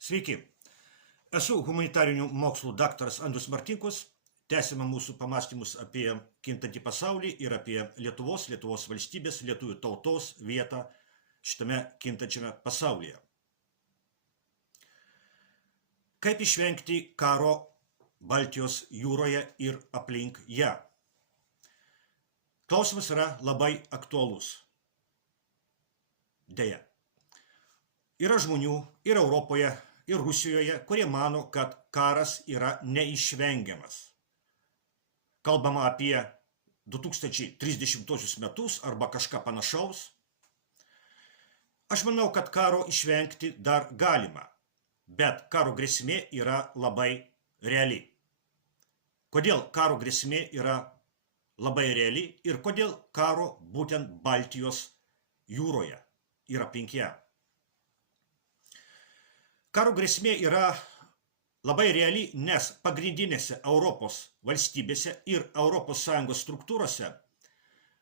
Sveiki, esu humanitarinių mokslų daktaras Andrius Martinkus. Tęsime mūsų pamastymus apie kintantį pasaulį ir apie Lietuvos valstybės, lietuvių tautos vietą šitame kintančiame pasaulyje. Kaip išvengti karo Baltijos jūroje ir aplink ją? Klausimas yra labai aktualus. Deja. Yra žmonių ir Europoje, ir Rusijoje, kurie mano, kad karas yra neišvengiamas. Kalbama apie 2030 metus arba kažką panašaus. Aš manau, kad karo išvengti dar galima, bet karo grėsmė yra labai reali. Kodėl karo grėsmė yra labai reali ir kodėl karo būtent Baltijos jūroje ir aplink ją? Karo grėsmė yra labai reali, nes pagrindinėse Europos valstybėse ir ES struktūrose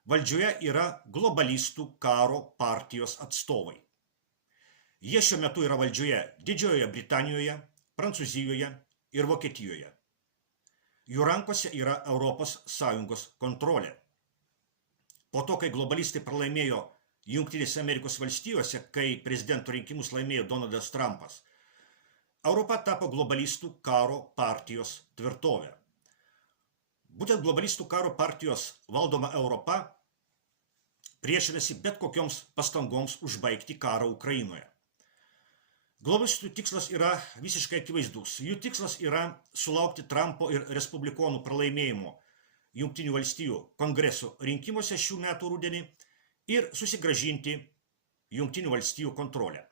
valdžioje yra globalistų karo partijos atstovai. Jie šiuo metu yra valdžioje Didžiojoje Britanijoje, Prancūzijoje ir Vokietijoje. Jų rankose yra ES kontrolė. Po to, kai globalistai pralaimėjo Jungtinėse Amerikos valstijose, kai prezidento rinkimus laimėjo Donaldas Trumpas, Europa tapo globalistų karo partijos tvirtovė. Būtent globalistų karo partijos valdoma Europa priešinasi bet kokioms pastangoms užbaigti karą Ukrainoje. Globalistų tikslas yra visiškai akivaizdus. Jų tikslas yra sulaukti Trumpo ir respublikonų pralaimėjimo Jungtinių valstijų kongreso rinkimuose šių metų rudenį ir susigrąžinti Jungtinių valstijų kontrolę.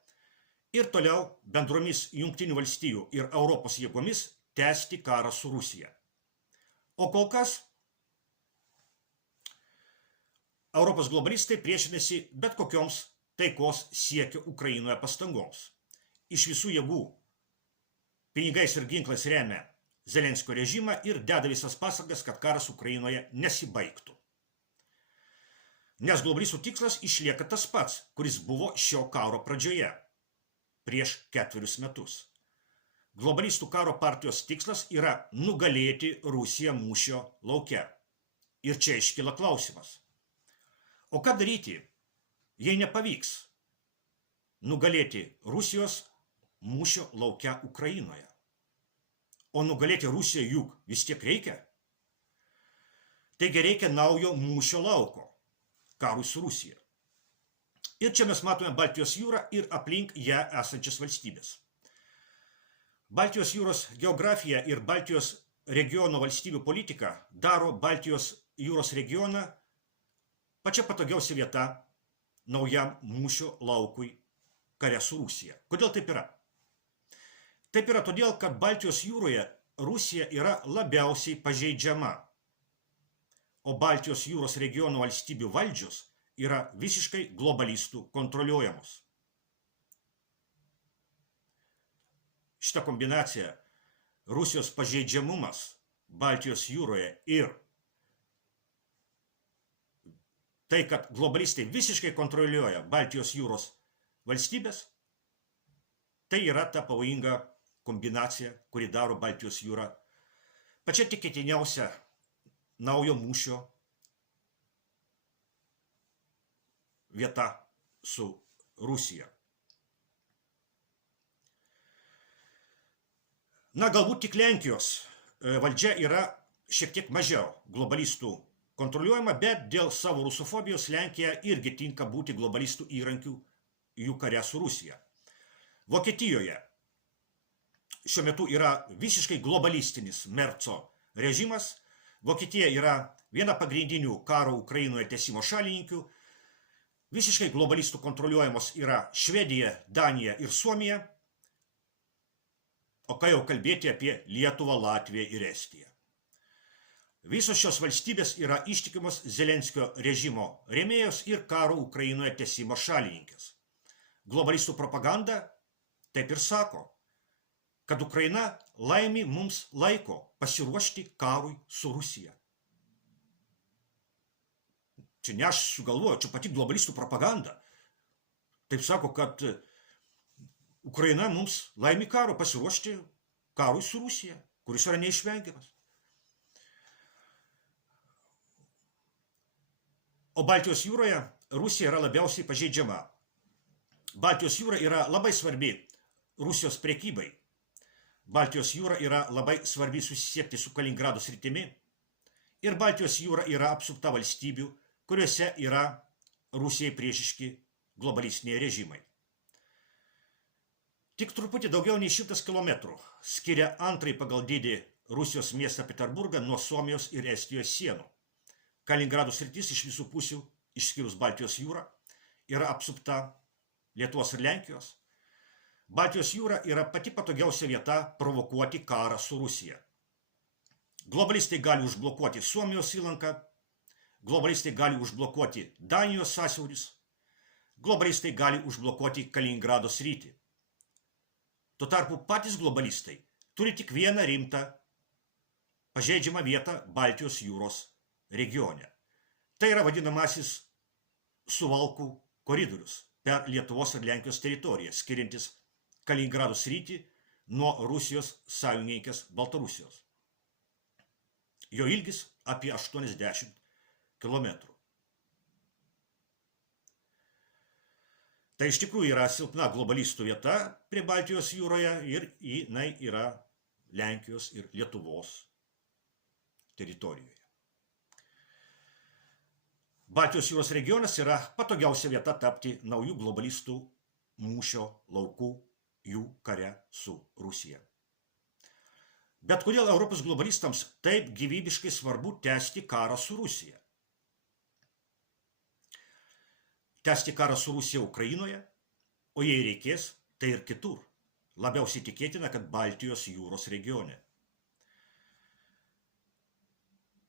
Ir toliau bendromis Jungtinių valstijų ir Europos jėgomis tęsti karą su Rusija. O kol kas Europos globalistai priešinasi bet kokioms taikos siekio Ukrainoje pastangoms. Iš visų jėgų pinigais ir ginklais remia Zelenskio režimą ir deda visas pastangas, kad karas Ukrainoje nesibaigtų. Nes globalistų tikslas išlieka tas pats, kuris buvo šio karo pradžioje, prieš 4 metus. Globalistų karo partijos tikslas yra nugalėti Rusiją mūšio lauke. Ir čia iškyla klausimas. O ką daryti, jei nepavyks nugalėti Rusijos mūšio lauke Ukrainoje? O nugalėti Rusiją juk vis tiek reikia. Taigi reikia naujo mūšio lauko karui su Rusija. Ir čia mes matome Baltijos jūrą ir aplink ją esančias valstybės. Baltijos jūros geografija ir Baltijos regiono valstybių politika daro Baltijos jūros regioną pačia patogiausia vieta naujam mūšio laukui kare su Rusija. Kodėl taip yra? Taip yra todėl, kad Baltijos jūroje Rusija yra labiausiai pažeidžiama, o Baltijos jūros regiono valstybių valdžios yra visiškai globalistų kontroliuojamos. Šita kombinacija Rusijos pažeidžiamumas Baltijos jūroje ir tai, kad globalistai visiškai kontroliuoja Baltijos jūros valstybės, tai yra ta pavojinga kombinacija, kuri daro Baltijos jūrą pačia tikėtiniausia naujo mūšio vieta su Rusija. Na, galbūt tik Lenkijos valdžia yra šiek tiek mažiau globalistų kontroliuojama, bet dėl savo rusofobijos Lenkija irgi tinka būti globalistų įrankių jų kare su Rusija. Vokietijoje šiuo metu yra visiškai globalistinis Merco režimas. Vokietija yra viena pagrindinių karo Ukrainoje tęsimo šalininkių. Visiškai globalistų kontroliuojamos yra Švedija, Danija ir Suomija, o ką jau kalbėti apie Lietuvą, Latviją ir Estiją. Visos šios valstybės yra ištikimos Zelenskio režimo rėmėjos ir karo Ukrainoje tęsimo šalininkės. Globalistų propaganda taip ir sako, kad Ukraina laimi mums laiko pasiruošti karui su Rusija. Čia ne aš sugalvoju, čia pati globalistų propaganda. Taip sako, kad Ukraina mums laimi karo pasiruošti karui su Rusija, kuris yra neišvengiamas. O Baltijos jūroje Rusija yra labiausiai pažeidžiama. Baltijos jūra yra labai svarbi Rusijos prekybai. Baltijos jūra yra labai svarbi susisiekti su Kaliningrado sritimi. Ir Baltijos jūra yra apsupta valstybių, kuriuose yra Rusijai priešiški globalistiniai režimai. Tik truputį daugiau nei 100 kilometrų skiria antrąjį pagal dydį Rusijos miestą Peterburgą nuo Suomijos ir Estijos sienų. Kaliningrado sritis iš visų pusių, išskyrus Baltijos jūrą, yra apsupta Lietuvos ir Lenkijos. Baltijos jūra yra pati patogiausia vieta provokuoti karą su Rusija. Globalistai gali užblokuoti Suomijos įlanką, globalistai gali užblokuoti Danijos sąsiauris, globalistai gali užblokuoti Kaliningrado sritį. Tuo tarpu patys globalistai turi tik vieną rimtą pažeidžiamą vietą Baltijos jūros regione. Tai yra vadinamasis Suvalkų koridorius per Lietuvos ir Lenkijos teritoriją, skiriantis Kaliningrado sritį nuo Rusijos sąjungininkės Baltarusijos. Jo ilgis apie 80 kilometrų. Tai iš tikrųjų yra silpna globalistų vieta prie Baltijos jūroje ir jinai yra Lenkijos ir Lietuvos teritorijoje. Baltijos jūros regionas yra patogiausia vieta tapti naujų globalistų mūšio laukų jų kare su Rusija. Bet kodėl Europos globalistams taip gyvybiškai svarbu tęsti karą su Rusija? Tęsti karą su Rusija Ukrainoje, o jei reikės, tai ir kitur. Labiausiai tikėtina, kad Baltijos jūros regione.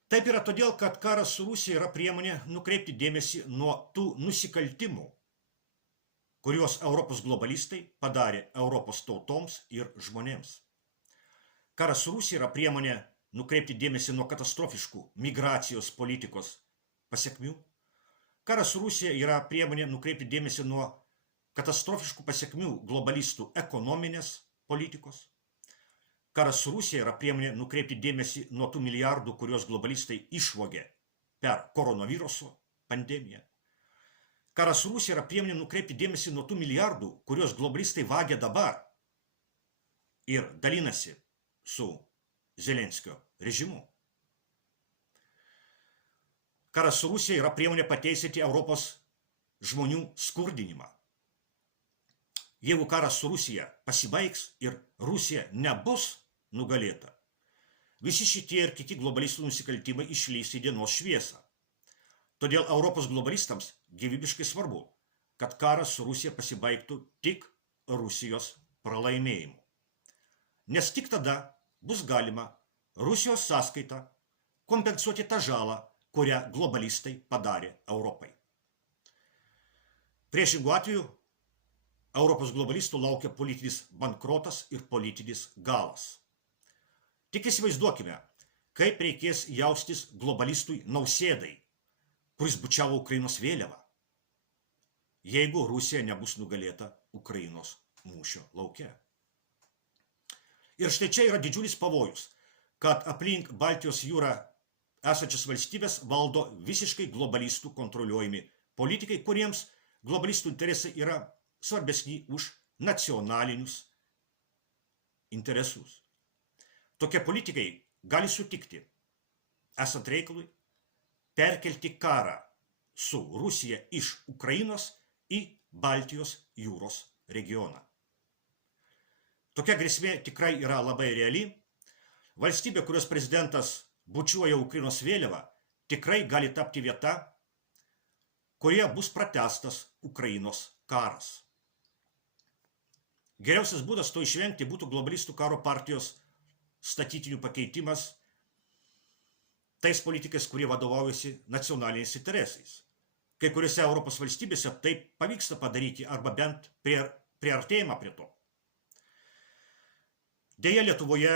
Taip yra todėl, kad karas su Rusija yra priemonė nukreipti dėmesį nuo tų nusikaltimų, kuriuos Europos globalistai padarė Europos tautoms ir žmonėms. Karas su Rusija yra priemonė nukreipti dėmesį nuo katastrofiškų migracijos politikos pasekmių. Karas su Rusija yra priemonė nukreipti dėmesį nuo katastrofiškų pasekmių globalistų ekonominės politikos. Karas su Rusija yra priemonė nukreipti dėmesį nuo tų milijardų, kuriuos globalistai išvogė per koronaviruso pandemiją. Karas su Rusija yra priemonė nukreipti dėmesį nuo tų milijardų, kuriuos globalistai vagia dabar ir dalinasi su Zelenskio režimu. Karas su Rusija yra priemonė pateisinti Europos žmonių skurdinimą. Jeigu karas su Rusija pasibaigs ir Rusija nebus nugalėta, visi šitie ir kiti globalistų nusikaltimai išlys į dienos šviesą. Todėl Europos globalistams gyvybiškai svarbu, kad karas su Rusija pasibaigtų tik Rusijos pralaimėjimu. Nes tik tada bus galima Rusijos sąskaitą kompensuoti tą žalą, kurią globalistai padarė Europai. Priešingų atveju Europos globalistų laukia politinis bankrotas ir politinis galas. Tik įsivaizduokime, kaip reikės jaustis globalistui Nausėdai, kuris bučiavo Ukrainos vėliavą, jeigu Rusija nebus nugalėta Ukrainos mūšio lauke. Ir štai čia yra didžiulis pavojus, kad aplink Baltijos jūrą esančias valstybės valdo visiškai globalistų kontroliuojami politikai, kuriems globalistų interesai yra svarbesni už nacionalinius interesus. Tokie politikai gali sutikti, esant reikalui, perkelti karą su Rusija iš Ukrainos į Baltijos jūros regioną. Tokia grėsmė tikrai yra labai reali. Valstybė, kurios prezidentas bučiuoja Ukrainos vėliavą, tikrai gali tapti vieta, kurioje bus pratęstas Ukrainos karas. Geriausias būdas to išvengti būtų globalistų karo partijos statytinių pakeitimas tais politikais, kurie vadovaujasi nacionaliniais interesais. Kai kuriuose Europos valstybėse taip pavyksta padaryti arba bent priartėjimą prie to. Deja, Lietuvoje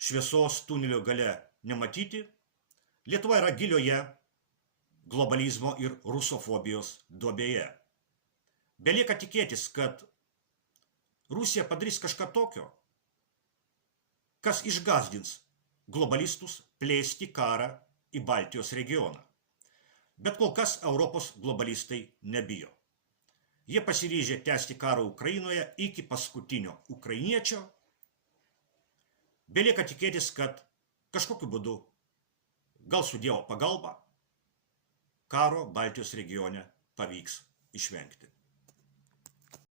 šviesos tunelio gale nematyti. Lietuva yra gilioje globalizmo ir rusofobijos duobėje. Belieka tikėtis, kad Rusija padarys kažką tokio, kas išgazdins globalistus plėsti karą į Baltijos regioną. Bet kol kas Europos globalistai nebijo. Jie pasiryžę tęsti karą Ukrainoje iki paskutinio ukrainiečio. Belieka tikėtis, kad kažkokiu būdu, gal su Dievo pagalba, karo Baltijos regione pavyks išvengti.